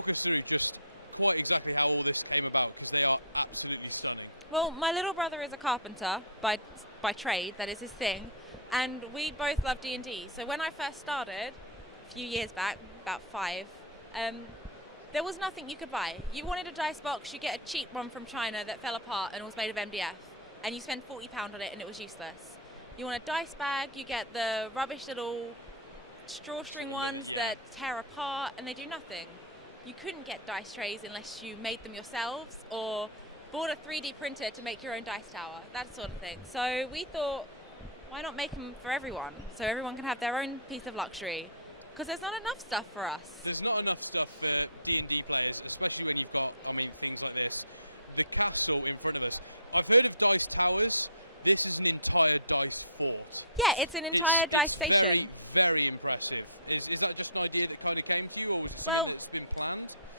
talk us through just quite exactly how all this came about, because they are absolutely stunning. Well, my little brother is a carpenter by trade, that is his thing, and we both love D&D. So when I first started, a few years back, about 5, there was nothing you could buy. You wanted a dice box, you get a cheap one from China that fell apart and was made of MDF, and you spend £40 on it and it was useless. You want a dice bag, you get the rubbish little drawstring ones that tear apart and they do nothing. You couldn't get dice trays unless you made them yourselves or bought a 3D printer to make your own dice tower, that sort of thing. So we thought, why not make them for everyone, so everyone can have their own piece of luxury? Because there's not enough stuff for us. There's not enough stuff for D&D players, especially when you've got things like this. The castle in front of us. I've heard of dice towers. This is an entire dice fort. Yeah, it's an entire dice station. Very impressive. Is that just an idea that kind of came to you? Or well,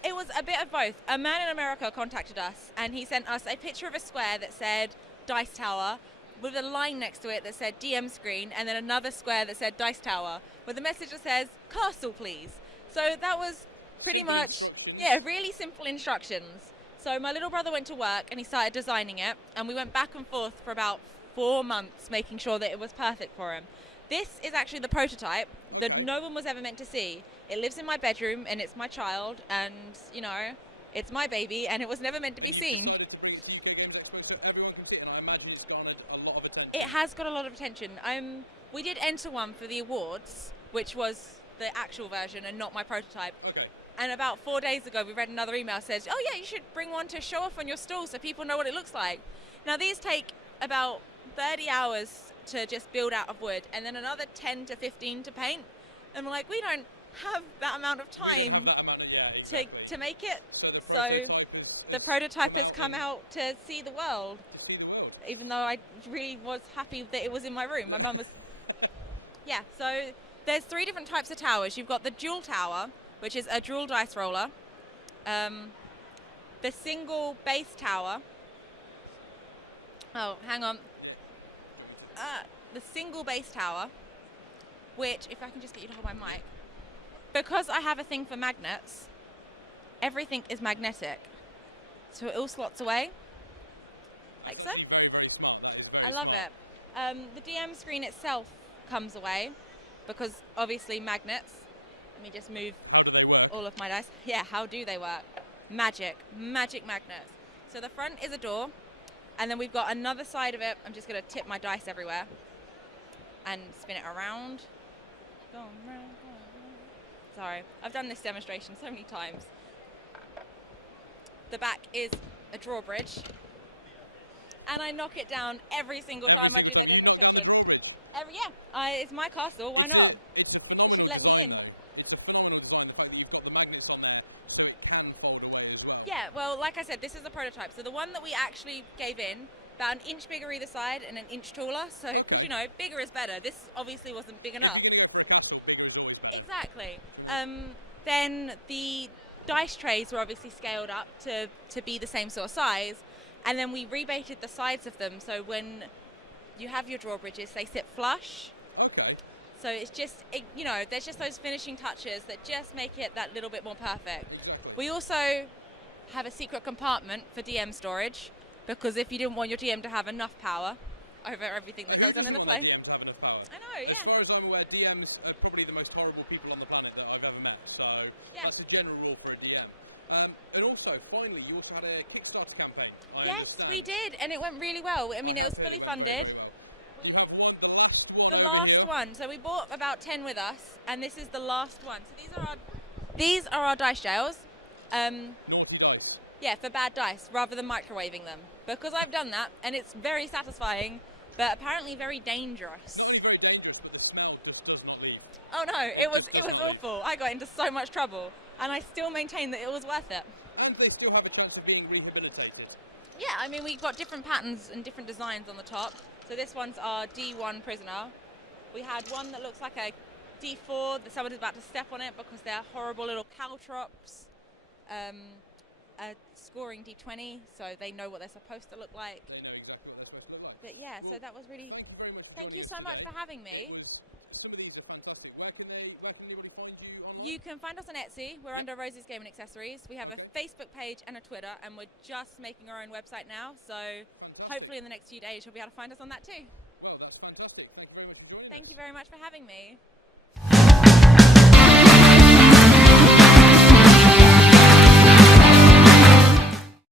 it was a bit of both. A man in America contacted us and he sent us a picture of a square that said Dice Tower with a line next to it that said DM screen, and then another square that said Dice Tower with a message that says castle please. So that was pretty much, really simple instructions. So my little brother went to work and he started designing it, and we went back and forth for about 4 months making sure that it was perfect for him. This is actually the prototype that no one was ever meant to see. It lives in my bedroom and it's my child, and it's my baby, and it was never meant to be seen. UK Game Expo so everyone can see it, and I imagine it's gotten a lot of attention. It has got a lot of attention. We did enter one for the awards, which was the actual version and not my prototype. Okay. And about 4 days ago, we read another email that says, oh yeah, you should bring one to show off on your stall so people know what it looks like. Now these take about 30 hours to just build out of wood, and then another 10 to 15 to paint. And we're like, we don't have that amount of time to make it. So the prototype has come out to see the world. Even though I really was happy that it was in my room. My mum was... Yeah, so there's 3 different types of towers. You've got the dual tower, which is a dual dice roller. The single base tower. Oh, hang on. The single base tower, which, if I can just get you to hold my mic, because I have a thing for magnets, everything is magnetic. So it all slots away, like so. I love it. The DM screen itself comes away, because obviously magnets. Let me just move all of my dice. Yeah, how do they work? Magic magnets. So the front is a door, and then we've got another side of it. I'm just going to tip my dice everywhere and spin it around. Go around. Sorry, I've done this demonstration so many times. The back is a drawbridge, and I knock it down every single time I do the demonstration. It's my castle, why not? They should let me in. Yeah, well, like I said, this is a prototype. So the one that we actually gave in, about 1 inch bigger either side and 1 inch taller. So, because, bigger is better. This obviously wasn't big enough. Exactly. Then the dice trays were obviously scaled up to be the same sort of size. And then we rebaited the sides of them. So when you have your drawbridges, they sit flush. Okay. So it's just, there's just those finishing touches that just make it that little bit more perfect. We also have a secret compartment for DM storage, because if you didn't want your DM to have enough power over everything that goes on in the play. DM to have enough power? I know, yeah. As far as I'm aware, DMs are probably the most horrible people on the planet that I've ever met, so that's a general rule for a DM. And also, finally, you also had a Kickstarter campaign. Yes, we did, and it went really well. I mean, it was fully funded. The last one. So we bought about 10 with us, and this is the last one. So these are our dice jails. Yeah, for bad dice, rather than microwaving them. Because I've done that, and it's very satisfying, but apparently very dangerous. Very dangerous. The smell just does not leave. Oh no, it was awful. I got into so much trouble, and I still maintain that it was worth it. And they still have a chance of being rehabilitated. Yeah, I mean, we've got different patterns and different designs on the top. So this one's our D1 prisoner. We had one that looks like a D4 that someone is about to step on it because they're horrible little caltrops. A scoring D20, so they know what they're supposed to look like. But yeah, so that was really... Thank you so much for having me. You can find us on Etsy. We're under Rosie's Game and Accessories. We have a Facebook page and a Twitter, and we're just making our own website now. So hopefully in the next few days you'll be able to find us on that too. Well, that's fantastic. Thank you very much for doing Thank you very much for having me.